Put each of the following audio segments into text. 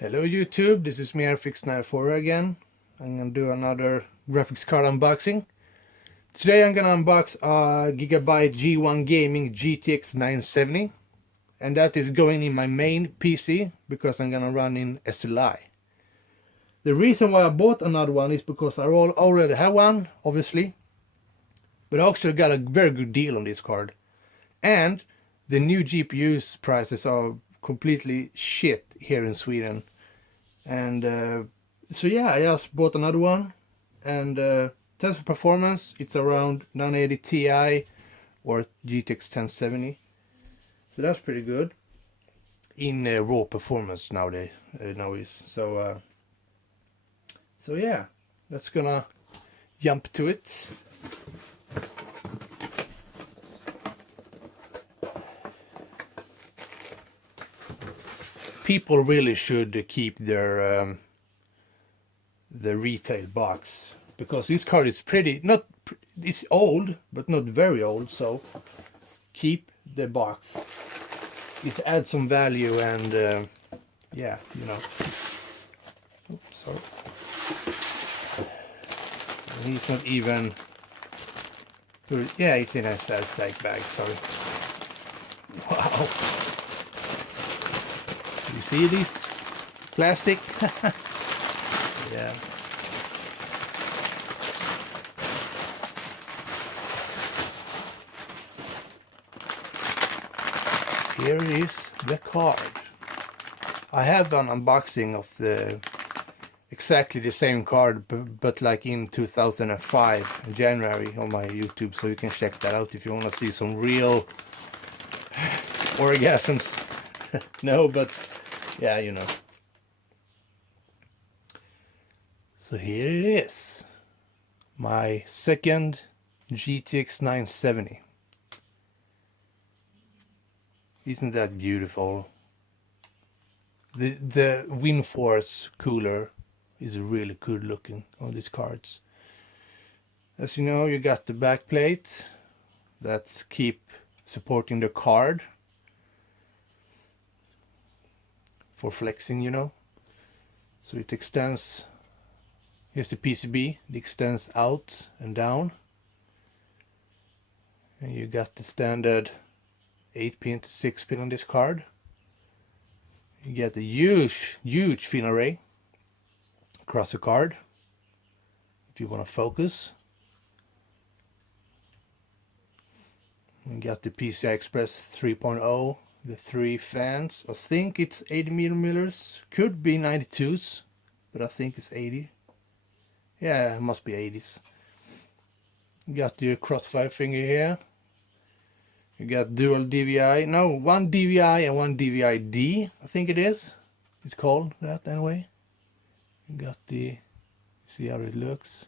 Hello YouTube, this is me Fix94 again. I'm gonna do another graphics card unboxing. Today I'm gonna unbox a Gigabyte G1 Gaming GTX 970, and that is going in my main PC because I'm gonna run in SLI. The reason why I bought another one is because I already have one, obviously, but I actually got a very good deal on this card, and the new GPUs prices are completely shit here in Sweden. And so yeah, I just bought another one, and test for performance, it's around 980 Ti or GTX 1070, so that's pretty good in raw performance nowadays. So yeah, let's gonna jump to it. People really should keep their the retail box, because this card is it's old but not very old, so keep the box. It adds some value, and yeah, you know. Oops, sorry. And he's not even yeah, it's in a stack bag, sorry. Wow. You see this plastic? Yeah. Here is the card. I have an unboxing of exactly the same card, but like in 2005 in January on my YouTube, so you can check that out if you want to see some real orgasms. No, but yeah, you know. So here it is, my second GTX 970. Isn't that beautiful? The WindForce cooler is really good looking on these cards. As you know, you got the back plate that's keep supporting the card for flexing, you know. So it extends. Here's the PCB, it extends out and down, and you got the standard 8-pin to 6-pin on this card. You get a huge fin array across the card if you want to focus. You got the PCI Express 3.0, the 3 fans. I think it's 80mm, could be 92s, but I think it's 80. Yeah, it must be 80s. You got your crossfire finger here. You got dual DVI. No, one DVI and one DVI-D, I think it is. It's called that anyway. You got the, see how it looks.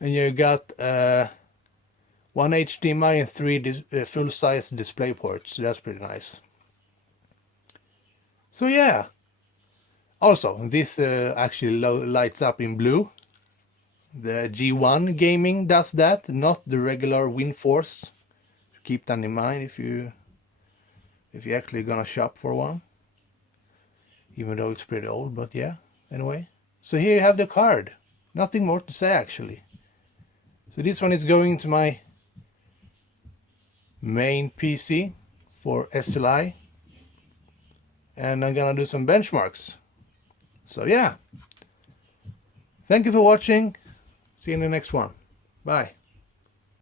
And you got one HDMI and 3 full-size display ports. So that's pretty nice. So yeah. Also, this actually lights up in blue. The G1 Gaming does that, not the regular WindForce. Keep that in mind if you're actually gonna shop for one. Even though it's pretty old, but yeah, anyway. So here you have the card. Nothing more to say actually. So this one is going to my main PC for SLI. And I'm gonna do some benchmarks. So yeah, thank you for watching. See you in the next one. Bye.